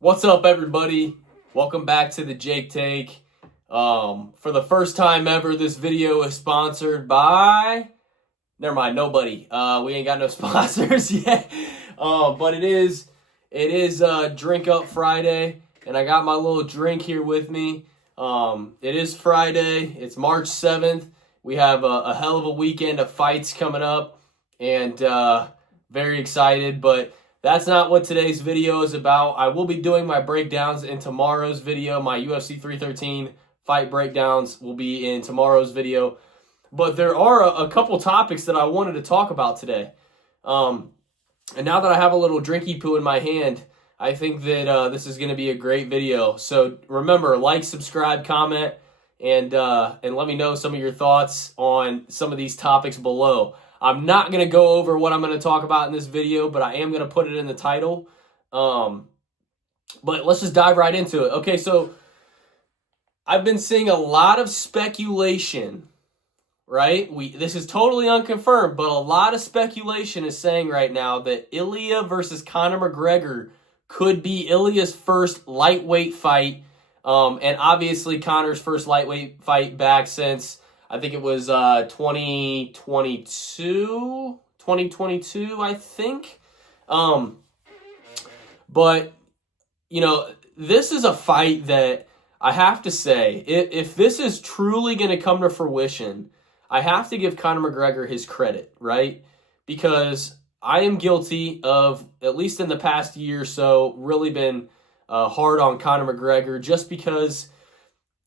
What's up, everybody? Welcome back to the Jake Take. For the first time ever, this video is sponsored by... Never mind, nobody. We ain't got no sponsors yet. But it is Drink Up Friday, and I got my little drink here with me. It is Friday. It's March 7th. We have a hell of a weekend of fights coming up, and very excited, but that's not what today's video is about. I will be doing my breakdowns in tomorrow's video. My UFC 313 fight breakdowns will be in tomorrow's video. But there are a couple topics that I wanted to talk about today. And now that I have a little drinky poo in my hand, I think that this is going to be a great video. So remember, like, subscribe, comment, and let me know some of your thoughts on some of these topics below. I'm not going to go over what I'm going to talk about in this video, but I am going to put it in the title. But let's just dive right into it. Okay, so I've been seeing a lot of speculation, right? This is totally unconfirmed, but a lot of speculation is saying right now that Ilia versus Conor McGregor could be Ilia's first lightweight fight, and obviously Conor's first lightweight fight back since... I think it was 2022, I think. But, you know, this is a fight that I have to say, if this is truly going to come to fruition, I have to give Conor McGregor his credit, right? Because I am guilty of, at least in the past year or so, really been hard on Conor McGregor just because...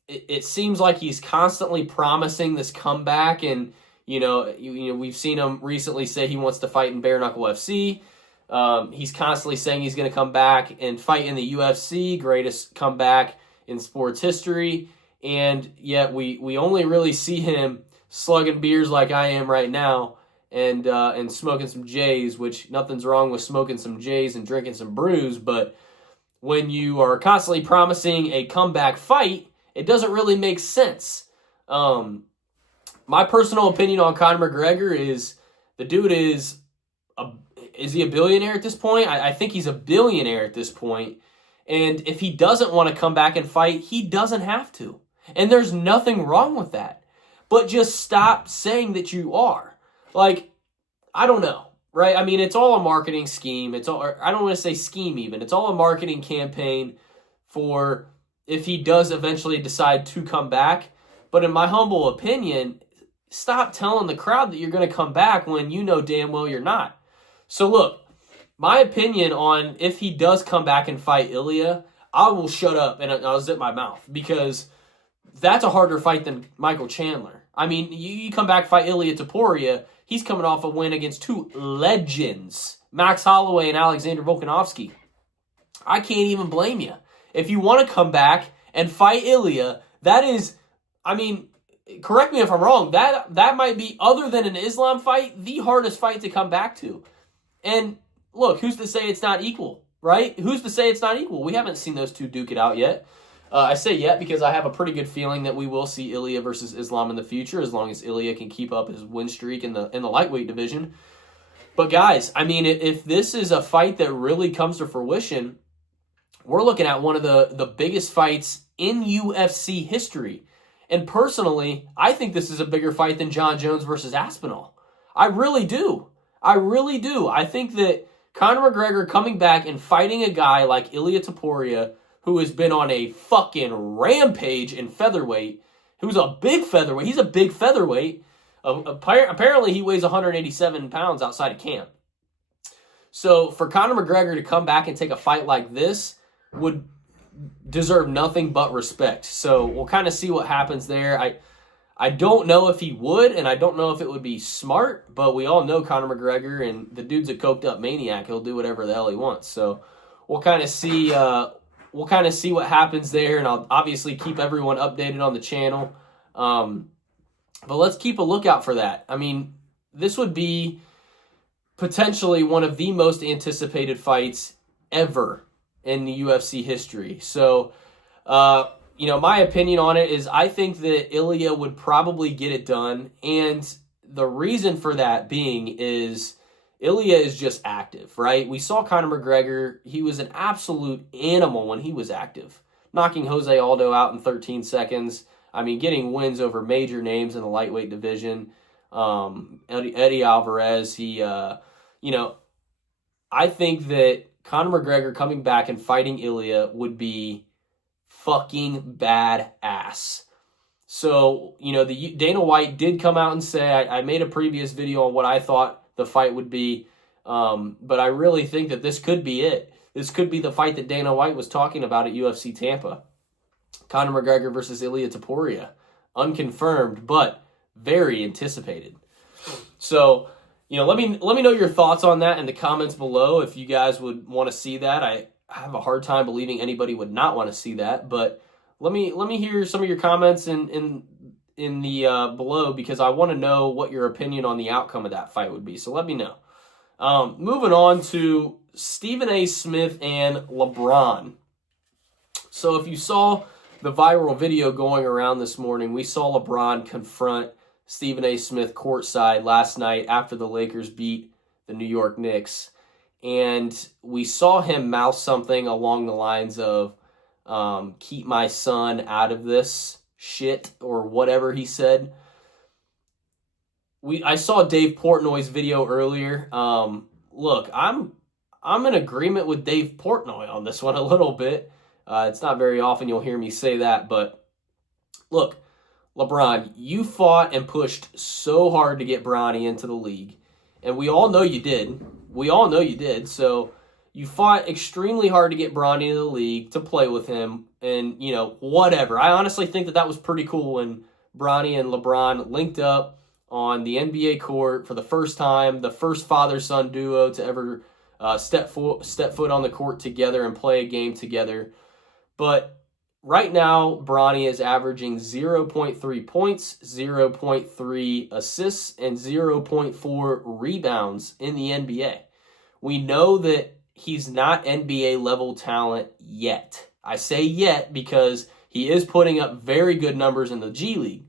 It seems like he's constantly promising this comeback, and you know we've seen him recently say he wants to fight in bare knuckle FC. He's constantly saying he's going to come back and fight in the UFC, greatest comeback in sports history, and yet we only really see him slugging beers like I am right now, and smoking some J's, which nothing's wrong with smoking some J's and drinking some brews, but when you are constantly promising a comeback fight, it doesn't really make sense. My personal opinion on Conor McGregor is the dude is he a billionaire at this point? I think he's a billionaire at this point. And if he doesn't want to come back and fight, he doesn't have to. And there's nothing wrong with that. But just stop saying that you are. Like, I don't know, right? I mean, it's all a marketing scheme. I don't want to say scheme even. It's all a marketing campaign for... if he does eventually decide to come back. But in my humble opinion, stop telling the crowd that you're going to come back when you know damn well you're not. So look, my opinion on if he does come back and fight Ilia, I will shut up and I'll zip my mouth, because that's a harder fight than Michael Chandler. I mean, you come back, fight Ilia Topuria, he's coming off a win against two legends, Max Holloway and Alexander Volkanovski. I can't even blame you. If you want to come back and fight Ilia, that is, I mean, correct me if I'm wrong, that might be, other than an Islam fight, the hardest fight to come back to. And look, who's to say it's not equal, right? Who's to say it's not equal? We haven't seen those two duke it out yet. I say yet because I have a pretty good feeling that we will see Ilia versus Islam in the future, as long as Ilia can keep up his win streak in the lightweight division. But guys, I mean, if this is a fight that really comes to fruition, we're looking at one of the biggest fights in UFC history. And personally, I think this is a bigger fight than John Jones versus Aspinall. I really do. I think that Conor McGregor coming back and fighting a guy like Ilia Topuria, who has been on a fucking rampage in featherweight, who's a big featherweight. He's a big featherweight. Apparently, he weighs 187 pounds outside of camp. So for Conor McGregor to come back and take a fight like this would deserve nothing but respect. So we'll kind of see what happens there. I don't know if he would, and I don't know if it would be smart, but we all know Conor McGregor, and the dude's a coked up maniac. He'll do whatever the hell he wants. So we'll kind of see what happens there, and I'll obviously keep everyone updated on the channel. But let's keep a lookout for that. I mean, this would be potentially one of the most anticipated fights ever in the UFC history. So, my opinion on it is I think that Ilia would probably get it done. And the reason for that being is Ilia is just active, right? We saw Conor McGregor. He was an absolute animal when he was active, knocking Jose Aldo out in 13 seconds. I mean, getting wins over major names in the lightweight division. Eddie Alvarez, I think that Conor McGregor coming back and fighting Ilia would be fucking badass. So, the Dana White did come out and say, I made a previous video on what I thought the fight would be, but I really think that this could be it. This could be the fight that Dana White was talking about at UFC Tampa. Conor McGregor versus Ilia Topuria. Unconfirmed, but very anticipated. So, let me know your thoughts on that in the comments below if you guys would want to see that. I have a hard time believing anybody would not want to see that, but let me hear some of your comments in the below, because I want to know what your opinion on the outcome of that fight would be. So let me know. Moving on to Stephen A. Smith and LeBron. So if you saw the viral video going around this morning, we saw LeBron confront Stephen A. Smith courtside last night after the Lakers beat the New York Knicks. And we saw him mouth something along the lines of, keep my son out of this shit, or whatever he said. I saw Dave Portnoy's video earlier. Look, I'm in agreement with Dave Portnoy on this one a little bit. It's not very often you'll hear me say that, but look, LeBron, you fought and pushed so hard to get Bronny into the league, and we all know you did. So you fought extremely hard to get Bronny into the league, to play with him, and, whatever. I honestly think that was pretty cool when Bronny and LeBron linked up on the NBA court for the first time, the first father-son duo to ever step foot on the court together and play a game together. But right now, Bronny is averaging 0.3 points, 0.3 assists, and 0.4 rebounds in the NBA. We know that he's not NBA level talent yet. I say yet because he is putting up very good numbers in the G League.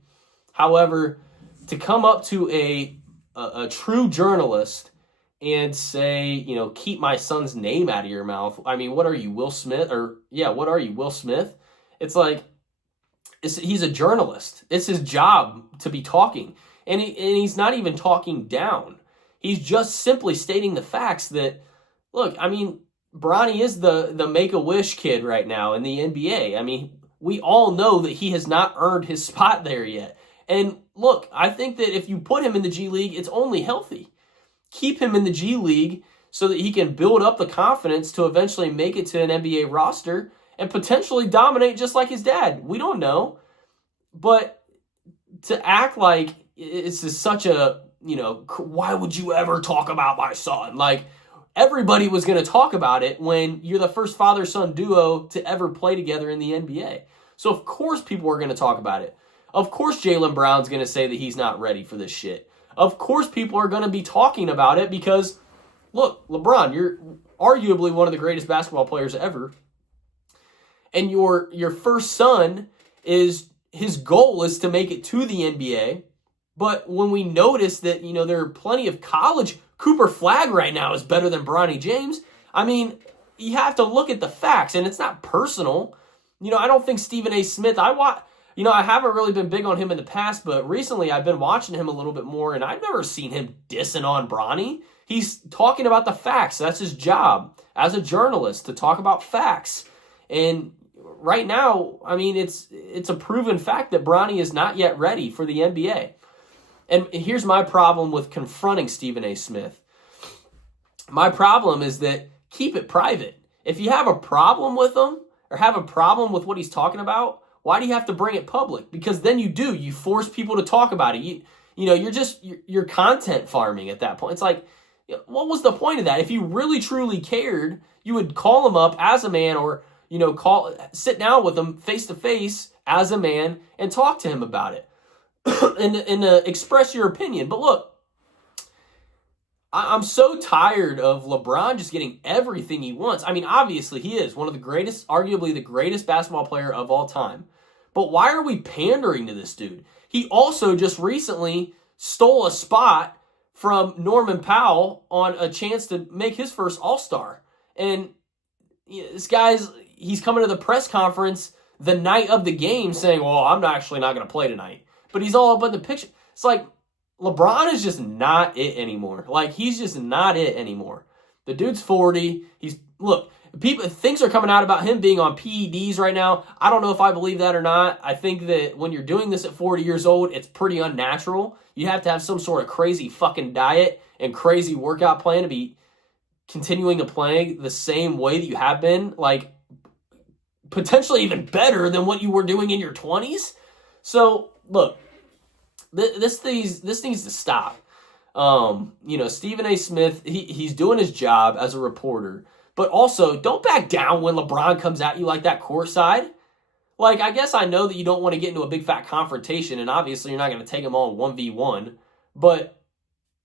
However, to come up to a true journalist and say, keep my son's name out of your mouth. I mean, what are you, Will Smith? What are you, Will Smith? It's like, he's a journalist. It's his job to be talking. And he's not even talking down. He's just simply stating the facts that, look, I mean, Bronny is the Make-A-Wish kid right now in the NBA. I mean, we all know that he has not earned his spot there yet. And look, I think that if you put him in the G League, it's only healthy. Keep him in the G League so that he can build up the confidence to eventually make it to an NBA roster and potentially dominate just like his dad. We don't know. But to act like it's just such a, why would you ever talk about my son? Like, everybody was going to talk about it when you're the first father-son duo to ever play together in the NBA. So, of course, people are going to talk about it. Of course, Jaylen Brown's going to say that he's not ready for this shit. Of course, people are going to be talking about it because, look, LeBron, you're arguably one of the greatest basketball players ever. And your first son, his goal is to make it to the NBA. But when we notice that, there are plenty of college, Cooper Flagg right now is better than Bronny James. I mean, you have to look at the facts, and it's not personal. I don't think Stephen A. Smith, I haven't really been big on him in the past, but recently I've been watching him a little bit more, and I've never seen him dissing on Bronny. He's talking about the facts. That's his job as a journalist, to talk about facts. And right now, I mean, it's a proven fact that Bronny is not yet ready for the NBA. And here's my problem with confronting Stephen A. Smith. My problem is that keep it private. If you have a problem with him or have a problem with what he's talking about, why do you have to bring it public? Because then you force people to talk about it. You're content farming at that point. It's like, what was the point of that? If you really truly cared, you would call him up as a man, or sit down with him face to face as a man and talk to him about it and express your opinion. But look, I'm so tired of LeBron just getting everything he wants. I mean, obviously he is one of the greatest, arguably the greatest basketball player of all time. But why are we pandering to this dude? He also just recently stole a spot from Norman Powell on a chance to make his first All-Star. And this he's coming to the press conference the night of the game saying, well, I'm actually not going to play tonight. But he's all up in the picture. It's like LeBron is just not it anymore. Like, he's just not it anymore. The dude's 40. Things are coming out about him being on PEDs right now. I don't know if I believe that or not. I think that when you're doing this at 40 years old, it's pretty unnatural. You have to have some sort of crazy fucking diet and crazy workout plan to be continuing to play the same way that you have been, like potentially even better than what you were doing in your 20s. So, look, this needs to stop. Stephen A. Smith, he's doing his job as a reporter. But also, don't back down when LeBron comes at you like that courtside. Like, I guess I know that you don't want to get into a big fat confrontation, and obviously you're not going to take him on 1v1. But,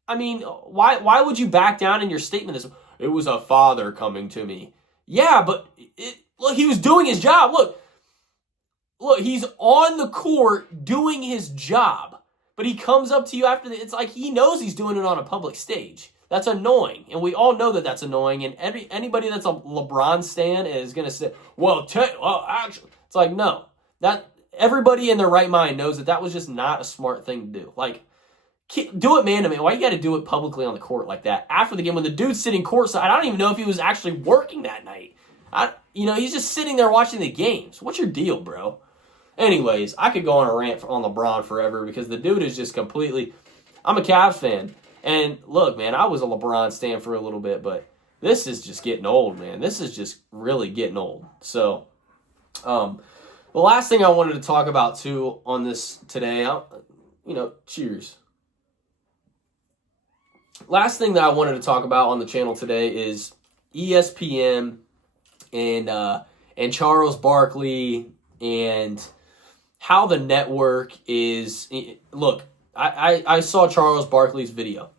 I mean, why would you back down in your statement? It was a father coming to me. Yeah, but look, he was doing his job. Look, he's on the court doing his job. But he comes up to you after it's like he knows he's doing it on a public stage. That's annoying, and we all know that that's annoying. And anybody that's a LeBron stan is gonna say, actually, it's like no. That everybody in their right mind knows that was just not a smart thing to do. Like, do it man to man. Why you got to do it publicly on the court like that after the game when the dude's sitting courtside? I don't even know if he was actually working that night. He's just sitting there watching the games. What's your deal, bro? Anyways, I could go on a rant on LeBron forever because the dude is just completely. I'm a Cavs fan. And look, man, I was a LeBron stan for a little bit, but this is just getting old, man. This is just really getting old. So, the last thing I wanted to talk about, too, on this today, cheers. Last thing that I wanted to talk about on the channel today is ESPN and Charles Barkley and how the network is. Look, I saw Charles Barkley's video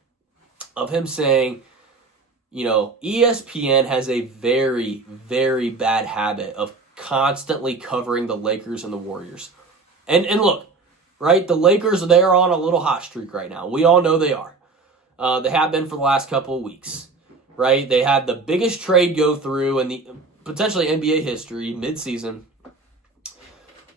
of him saying, ESPN has a very, very bad habit of constantly covering the Lakers and the Warriors. And look, right, the Lakers, they are on a little hot streak right now. We all know they are. They have been for the last couple of weeks, right? They had the biggest trade go through in the potentially NBA history midseason.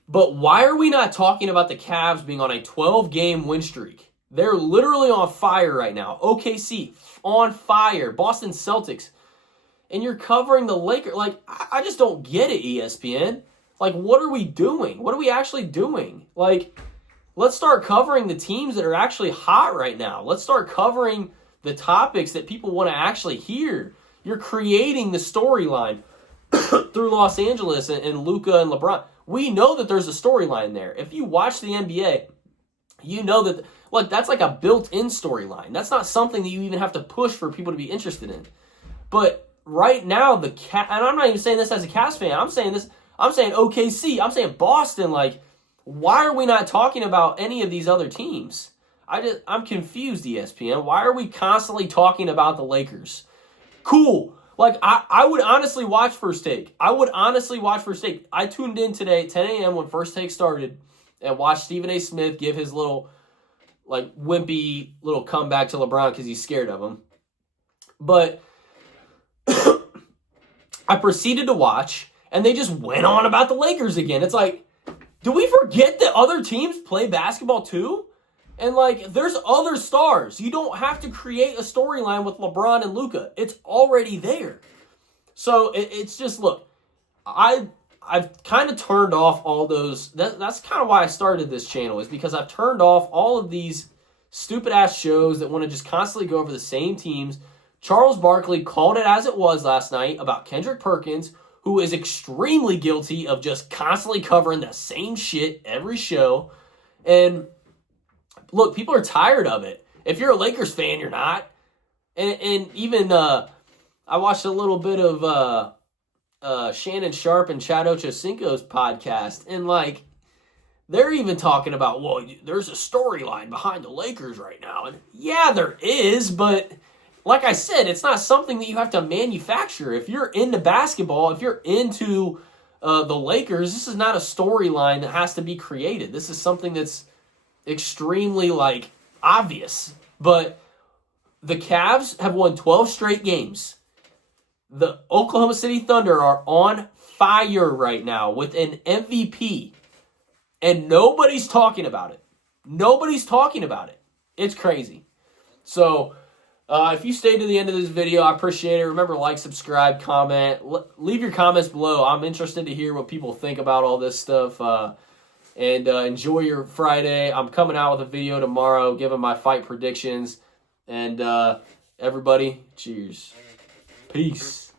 But why are we not talking about the Cavs being on a 12-game win streak? They're literally on fire right now. OKC, on fire. Boston Celtics. And you're covering the Lakers. Like, I just don't get it, ESPN. Like, what are we doing? What are we actually doing? Like, let's start covering the teams that are actually hot right now. Let's start covering the topics that people want to actually hear. You're creating the storyline through Los Angeles and Luka and LeBron. We know that there's a storyline there. If you watch the NBA, you know that that's like a built-in storyline. That's not something that you even have to push for people to be interested in. But right now, and I'm not even saying this as a Cavs fan. I'm saying OKC. I'm saying Boston. Like, why are we not talking about any of these other teams? I'm confused, ESPN. Why are we constantly talking about the Lakers? Cool. Like, I would honestly watch First Take. I tuned in today at 10 a.m. when First Take started and watched Stephen A. Smith give his little, wimpy little comeback to LeBron because he's scared of him. But I proceeded to watch, and they just went on about the Lakers again. It's like, do we forget that other teams play basketball too? And, there's other stars. You don't have to create a storyline with LeBron and Luka. It's already there. So, it's just, look, I've kind of turned off all those. That's kind of why I started this channel, is because I've turned off all of these stupid-ass shows that want to just constantly go over the same teams. Charles Barkley called it as it was last night about Kendrick Perkins, who is extremely guilty of just constantly covering the same shit every show. And look, people are tired of it. If you're a Lakers fan, you're not. And even I watched a little bit of Shannon Sharp and Chad Ochocinco's podcast, and they're even talking about, well, there's a storyline behind the Lakers right now. And yeah, there is, but like I said, it's not something that you have to manufacture. If you're into basketball, if you're into the Lakers, this is not a storyline that has to be created. This is something that's extremely obvious. But The Cavs have won 12 straight games. The Oklahoma City Thunder are on fire right now with an MVP. And nobody's talking about it. Nobody's talking about it. It's crazy. So, if you stayed to the end of this video, I appreciate it. Remember, like, subscribe, comment. Leave your comments below. I'm interested to hear what people think about all this stuff. And enjoy your Friday. I'm coming out with a video tomorrow giving my fight predictions. And everybody, cheers. Peace.